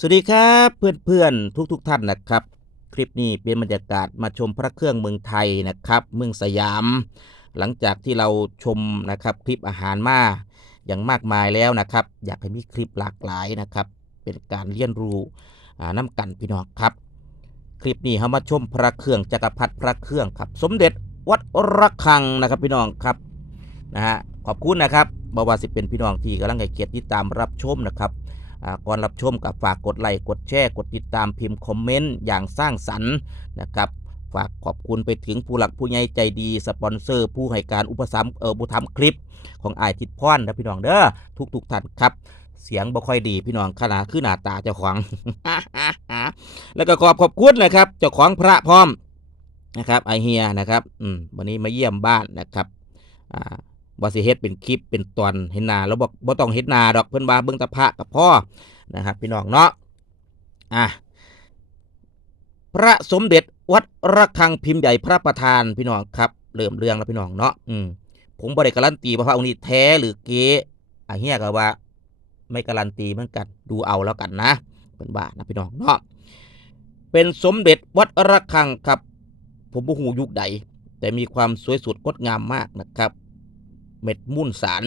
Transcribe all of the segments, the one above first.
สวัสดีครับเพื่อนๆทุกๆทท่านนะครับ คลิปนี้เป็นบรรยากาศมาชมพระเครื่องเมืองไทยนะครับ เมืองสยาม หลังจากที่เราชมนะครับคลิปอาหารมาอย่างมากมายแล้วนะครับ อยากให้มีคลิปหลากหลายนะครับ เป็นการเรียนรู้น้ำกันพี่น้องครับ คลิปนี้เรามาชมพระเครื่องจักรพรรดิพระเครื่องครับ สมเด็จวัดระฆังนะครับพี่น้องครับนะฮะขอบคุณนะครับบว่าสิเป็นพี่น้องที่กำลังให้เกียรติติดตามรับชมนะครับ ก่อนรับชมกับฝากกดไลค์กดแชร์กดติดตามพิมพ์คอมเมนต์อย่างสร้างสรรค์นะครับฝากขอบคุณไปถึงผู้หลักผู้ใหญ่ใจดีสปอนเซอร์ ผู้ให้การอุปสัมเออผู้ทำคลิป ของไอายทิดพรนะพี่น้องเด้อทุกทุกท่านครับ เสียงบ่ค่อยดีพี่น้องขนาดคือหน้าตาเจ้าของ แล้วก็ขอบขอบคุณนะครับ เจ้าของพระพร้อมนะครับไอเฮียนะครับ อืมวันนี้มาเยี่ยมบ้านนะครับ อ่า ว่าสิเฮ็ดเป็นคลิปเป็นตอนเห็นนาแล้วบอกบ่ต้องเฮ็ดนาดอกเพิ่นว่าเบิ่งตะพระกับพ่อนะครับพี่น้องเนาะอะพระสมเด็จวัดระฆังพิมพ์ใหญ่พระประธานพี่น้องครับเริ่มเรื่องแล้วพี่น้องเนาะอืมผมบ่ได้การันตีว่าพระองค์นี้แท้หรือเก๊อะเฮียก็ว่า ไม่การันตีเหมือนกันดูเอาแล้วกันนะเพิ่นว่านะพี่น้องเนาะเป็นสมเด็จวัดระฆังครับ ผมบ่ฮู้ยุคใดแต่มีความสวยสดงดงามมากนะครับ เม็ดมุ่นสาร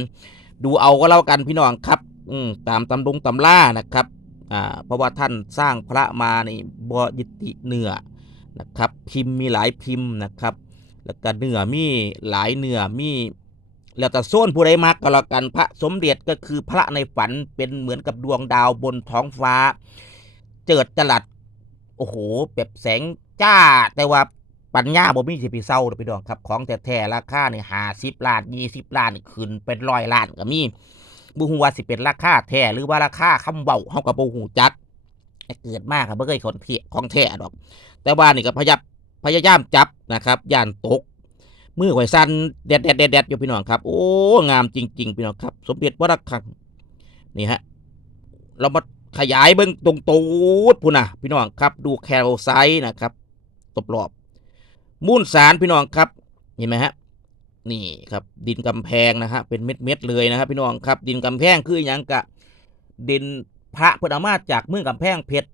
ดูเอาก็แล้วกันพี่น้องครับ อืตามตำรงตำล่านะครับอ่าเพราะว่าท่านสร้างพระมานี่บยิติเนื้อนะครับ พิมพ์มีหลายพิมพ์นะครับ แล้วก็เนื้อมีหลายเนื้อมีแล้วแต่โซนผู้ใดมักก็แล้วกันพระสมเด็จก็คือพระในฝันเป็นเหมือนกับดวงดาวบนท้องฟ้า เจิดจรัสโอ้โหแบบแสงจ้าแต่ว่า ปัญญาบ่มีสิพี่เศร้าเด้อพี่น้องครับ ของแท้ราคาเนี่ยหาสิบล้านยี่สิบล้านขึ้นเป็นร้อยล้านก็มีบ่ฮู้ว่าสิเป็นราคาแท้หรือว่าราคาคำเว้าเฮาก็บ่ฮู้จักเกิดมากครับบ่เคยคนเพียของแท้ดอก แต่ว่านี่ก็พยายามพยายามจับนะครับย่านตกมือข่อยสั่นแดดแดดแดดแดดอยู่พี่น้องครับ โอ้งามจริง ๆ พี่น้องครับ สมเด็จวัดระฆังนี่ฮะเรามาขยายเบิ้งตรงตูดพูนนะพี่น้องครับ ดูแคลไซนะครับตบรอบ มูลสารพี่น้องครับ เห็นไหมฮะนี่ครับดินกำแพงนะฮะเป็นเม็ดเม็ดเลยนะครับ พี่น้องครับ ดินกำแพงคืออย่างกะดินพระพุทธมาจากเมืองกำแพงเพชร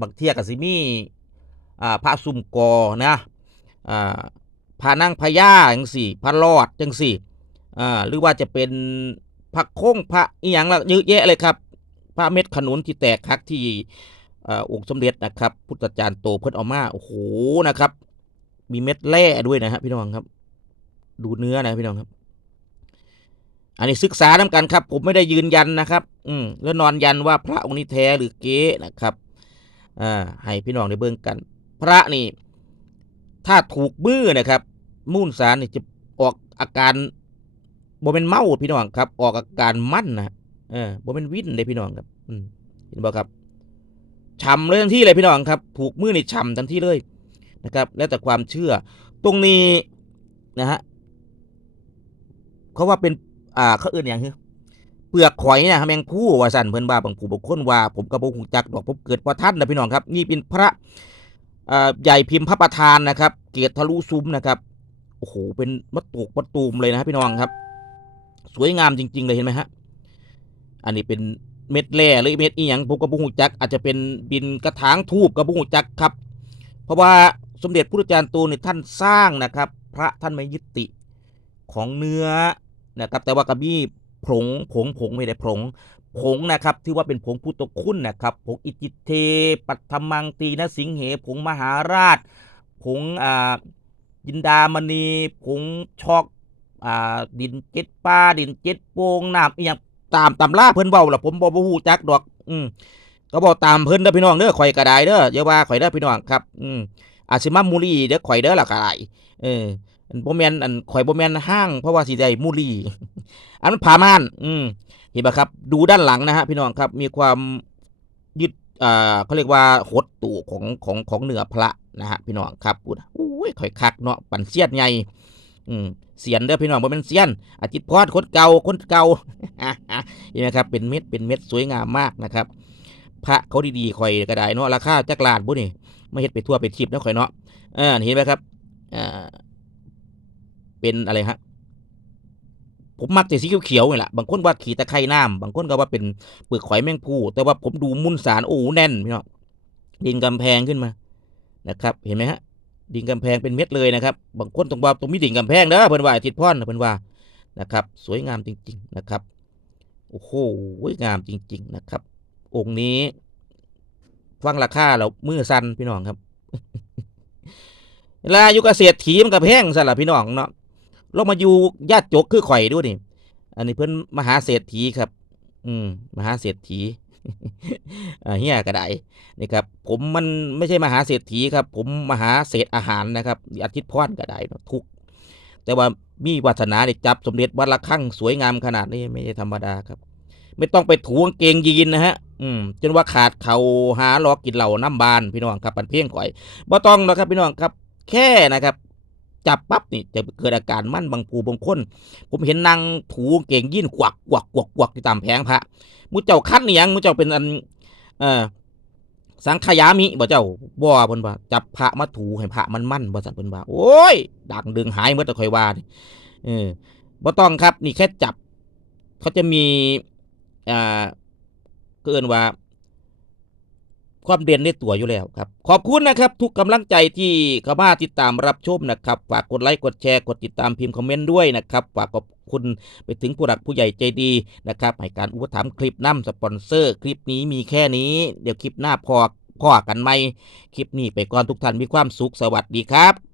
บักเทียกับซิมีอ่าพระสุมกอนะอ่าพระนั่งพญาจังสี่ พระรอดจังสี่อ่าหรือว่าจะเป็นพระโค้งพระอีหยังละเยอะแยะเลยครับ พระเม็ดขนุนที่แตกคักที่อ่าองค์สมเด็จนะครับ พุทธจารย์โตเพิ่นเอามาโอ้โหนะครับ มีเม็ดแร่ด้วยนะฮะพี่น้องครับ ดูเนื้อนะพี่น้องครับ อันนี้ศึกษาน้กันครับ ผมไม่ได้ยืนยันนะครับ อืมแล้วนอนยันว่าพระองค์นี้แท้หรือเก๊นะครับอ่าให้พี่น้องได้เบิ่งกัน พระนี่ ถ้าถูกมือนะครับ มูลสารนี่จะออกอาการบ่เป็นเมาพี่น้องครับ ออกอาการมั่นนะเออบ่เป็นวิ่นเลยพี่น้องครับ อืมเห็นบ่ครับช้ำเลยทันทีเลยพี่น้องครับ ถูกมือนี่ช้ำทันทีเลย นะครับ แล้วแต่ความเชื่อ ตรงนี้นะฮะเขาว่าเป็นอ่าเขาเอื่นอย่างคือเปลือกข่อยนะแมงผู้ว่าสั่นเพิ่นว่าบางผู้บางคนว่า ผมก็บ่ฮู้จักดอกผมเกิดพอท่านนะพี่น้องครับ นี่เป็นพระใหญ่พิมพ์พระประธานนะครับ เกศทะลุซุ้มนะครับโอ้โหเป็นมัตตุกมัตตูมเลยนะพี่น้องครับ สวยงามจริง ๆ เลยเห็นไหมฮะอันนี้เป็นเม็ดแร่หรือเม็ดอีหยังผมก็บ่ฮู้จักอาจจะเป็นดินกระถางทูบก็บ่ฮู้จักครับ เพราะว่า สมเด็จพระจารย์ตเนี่ยท่านสร้างนะครับ พระท่านไม่ยึดติของเนื้อนะครับแต่ว่ากระบี่ผงผงผงไม่ได้ผงผงนะครับที่ว่าเป็นผงพุทธคุณนะครับผงอิจิเท ปัทมังตีนสิงเหผงมหาราช ผงอ่ายินดามณีผงช็อกอ่าดินเจ็ดป้าดินเจ็ดโปงน้ำอีหยังตามตำราเพิ่นเว้าล่ะผมบ่บ่ฮู้จักดอก อืมก็บอกตามเพิ่นเด้อพี่น้องเด้อข่อยก็ไดเด้ออย่าว่าข่อยเด้อพี่น้องครับ อืม อาจสิมามูลีเด้อข่อยเด้อล่ะก็ได้เอออันบ่แม่นอันข่อยบ่แม่นห้างเพราะว่าสิได้มูลีอันมันผาม่าน อืมเห็นปะครับ ดูด้านหลังนะฮะพี่น้องครับมีความยึดอ่าเขาเรียกว่าหดตู่ของของของเนื้อพระนะฮะพี่น้องครับพูดอุ้ยข่อยคักเนาะปั่นเสียดใหญ่อืมเสียนเด้อพี่น้องบ่เป็นเสียน อาจิตพอดคนเก่าคนเก่าเห็นไหมครับเป็นเม็ดเป็นเม็ดสวยงามมากนะครับ พระเขาดีๆข่อยก็ได้เนาะราคาจักรลานบุนี่ ไม่เฮ็ดไปทั่วไปทิพย์นะข่อยเนาะเออเห็นไหมครับอ่าเป็นอะไรฮะผมมักแต่สีเขียวๆนี่แหละบางคนว่าขี่ตะไคร่น้ำบางคนก็ว่าเป็นเปลือกหอยแมงภูแต่ว่าผมดูมุนสารโอ้โหแน่นพี่น้องดินกำแพงขึ้นมานะครับ เห็นไหมฮะ ดินกำแพงเป็นเม็ดเลยนะครับ บางคนตรงว่าตรงมีดินกำแพงเด้อเพิ่นว่าทิตย์พรเพิ่นว่านะครับ สวยงามจริง ๆนะครับโอ้โหงามจริง ๆ นะครับ องค์นี้ ฟังราคาแล้วมือสั่นพี่น้องครับเวลาอยู่เกษตรถีมันกับแพงสั่นละพี่น้องเนาะลงมาอยู่ญาติจกคือข่อยดูนี่ อันนี้เพิ่อนมหาเศรษฐีครับ อืม มหาเศรษฐีเฮียก็ได้นี่ครับ ผมมันไม่ใช่มหาเศรษฐีครับ ผมมหาเศรษฐอาหารนะครับอาทิตย์พรก็ได้ทุก แต่ว่ามีวาสนาได้จับสมเด็จวัดละคั่งสวยงามขนาดนี้ไม่ใช่ธรรมดาครับ ไม่ต้องไปถูงเกงยีนนะฮะ อืมจนว่าขาดเขาหาลอกกินเหล่าน้ำบานพี่น้องครับปันเพียงข่อยบ่ต้องหรอกครับพี่น้องครับ แค่นะครับ จับปั๊บนี่จะเกิดอาการมั่นบางปูบางคนผมเห็นนางถูเก่งยีนกวักกวักกวักกวักที่ตามแผงพระมุเจ้าคัดเนี่ยงมุเจ้าเป็นอัน เอ่อสังขยามิบ่เจ้าบ่เพิ่นว่าจับพระมาถูให้พระมันมั่นบ่สั่นเพิ่นว่าโอ้ยดังดึงหายเมื่อต่ค่อยว่านเออบ่ต้องครับ นี่แค่จับ เขาจะมีอ่า เกินว่า ความเด่นในตัวอยู่แล้วครับ ขอบคุณนะครับ ทุกกำลังใจที่เข้ามาติดตามรับชมนะครับ ฝากกดไลค์กดแชร์กดติดตามพิมพ์คอมเมนต์ด้วยนะครับฝากขอบคุณไปถึงผู้หลักผู้ใหญ่ใจดีนะครับให้การอุปถัมภ์คลิปน้ำสปอนเซอร์ คลิปนี้มีแค่นี้เดี๋ยวคลิปหน้าพอพ่อกันไหมคลิปนี้ไปก่อนทุกท่านมีความสุขสวัสดีครับ